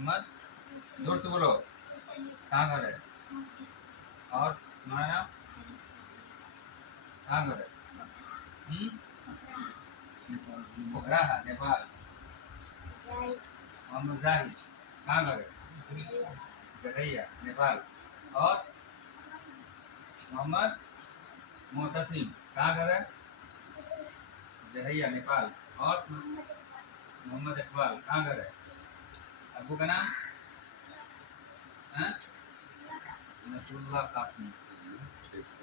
मोहम्मद, जोर से बोलो। कहाँ घर है? और तुम्हारा नाम? कहाँ घर है? पोखरा है, नेपाल। मोहम्मद जाहिद, कहाँ घर है? जरैया, नेपाल। और मोहम्मद मोहतसिम, कहाँ घर है? जरैया, नेपाल। और मोहम्मद इकबाल, कहाँ घर है? अब्बू का नाम? नसरुल्लाह कासिम।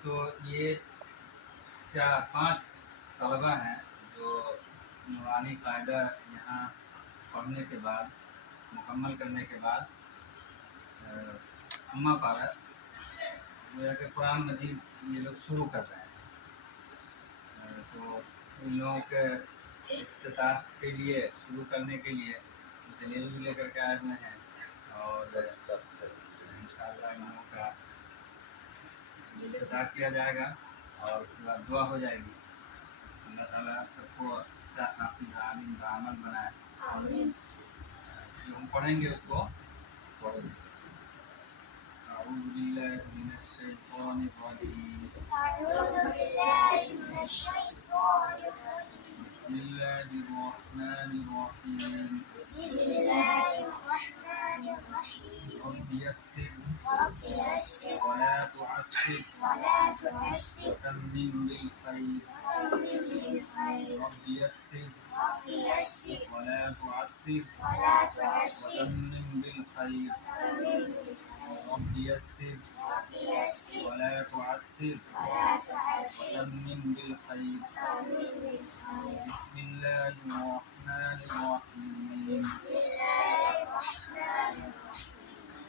तो ये 4-5 तलबा हैं जो नूरानी कायदा यहाँ पढ़ने के बाद, मुकम्मल करने के बाद अम्मा पारा जो है कि कुरान मजीद ये लोग शुरू कर रहे हैं। तो इन लोगों के इफ्तिताह के लिए, शुरू करने के लिए दलील भी लेकर के आए हुए हैं और इंशाअल्लाह इन लोगों का इफ्तिताह किया जाएगा और उसके बाद दुआ हो जाएगी। अल्लाह ताला सबको अच्छा हाफिज़ आलिम बाअमल बनाए। जो हम पढ़ेंगे उसको पढ़ेंगे। أعوذ بالله من الشيطان الرجيم بسم الله الرحمن الرحيم رب يسر ولا تعسر وتمم بالخير رب يسر ولا تعسر وتمم بالخير رب يسر ولا تعسر وتمم بالخير بسم الله الرحمن الرحيم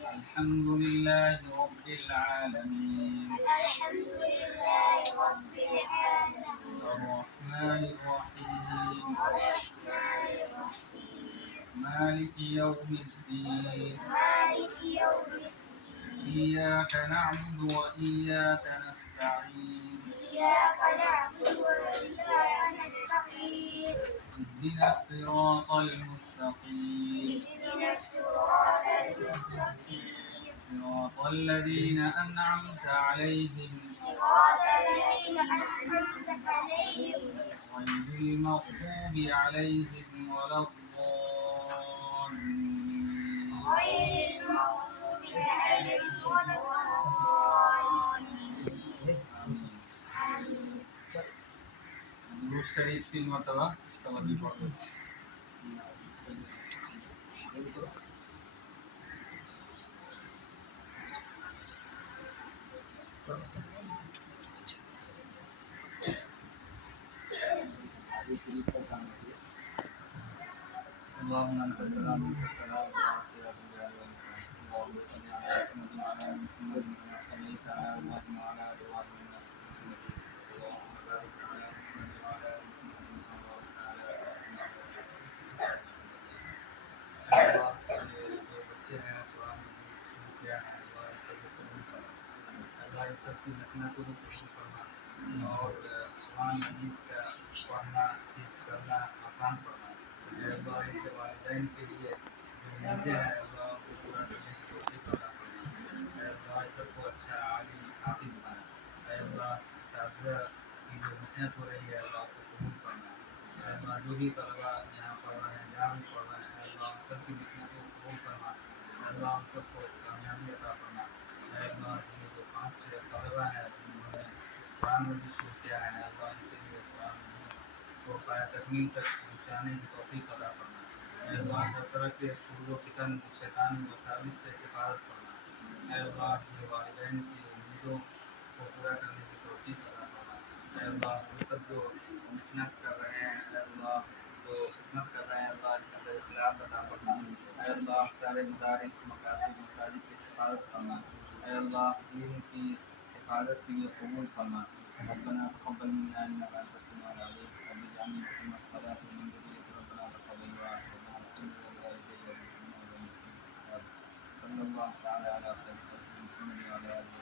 الحمد لله رب العالمين الرحمن الرحيم مالك يوم الدين إياك نعبد وإياك نستعين اهدنا الصراط المستقيم صراط الذين أنعمت عليهم غير المغضوب عليهم ولا الضالين दुरूद शरीफ 3 मरतबा इसका भी पढ़ लो। اللهم انت السلام ومنك السلام اللهم صل على محمد وعلى ال محمد كما صليت على ابراهيم وعلى ال ابراهيم انك حميد مجيد اللهم بارك على محمد وعلى ال محمد كما باركت على ابراهيم जो बच्चे हैं कुरान शुरू किया है अल्लाह सबको कबूल कर, अल्लाह इन सबकी मेहनत को कबूल करना और कुरान मजीद का पढ़ना हिफ्ज़ करना आसान करना। अल्लाह इनके वालिदैन के लिए जो उम्मीदें हैं अल्लाह को पूरा करने की तौफीक अता फरमा। अल्लाह सबको अच्छा आलिम हाफिज़ बनाए। अल्लाह असातिज़ा की जो मेहनत हो रही है अल्लाह को कबूल करना। अल्लाह जो भी तलबा यहाँ पढ़ रहे हैं, जहाँ भी पढ़ रहे हैं अल्लाह सबकी मेहनतों को कबूल करना। अल्लाह हम सबको कामयाबी अता फरमा। अल्लाह ये जो 5 तलबा हैं जिन्होंने कुरान मजीद शुरू किया है अल्लाह उनके लिए कुरान मजीद को पाया तकमील तक पहुँचाने की तौफीक अता फरमा। अल्लाह हर तरह के शुरू फितन शैतान वसाविस से हिफाजत फरमा। अल्लाह ये वालिदैन की उम्मीदों को पूरा करने की तौफीक अता फरमा। अल्लाह हम सब जो मेहनत कर रहे हैं अल्लाह जो खिदमत कर रहे हैं अल्लाह इसके अंदर इखलास अता फरमा। अल्लाह सारे मदारिस मकासिद मसाजिद की हिफाजत फरमा। अल्लाह दीन की हिफाजत के लिए कबूल फरमा। रब्बना तक़ब्बल मिन्ना इन्नका अंतस समीउल अलीम रब्बि इजअलनी मुक़ीमस सलाति व मिन ज़ुर्रिय्यति रब्बना तक़ब्बल दुआ सल्लल्लाहु तआला अला सय्यिदिना मुहम्मद व अला आलिहि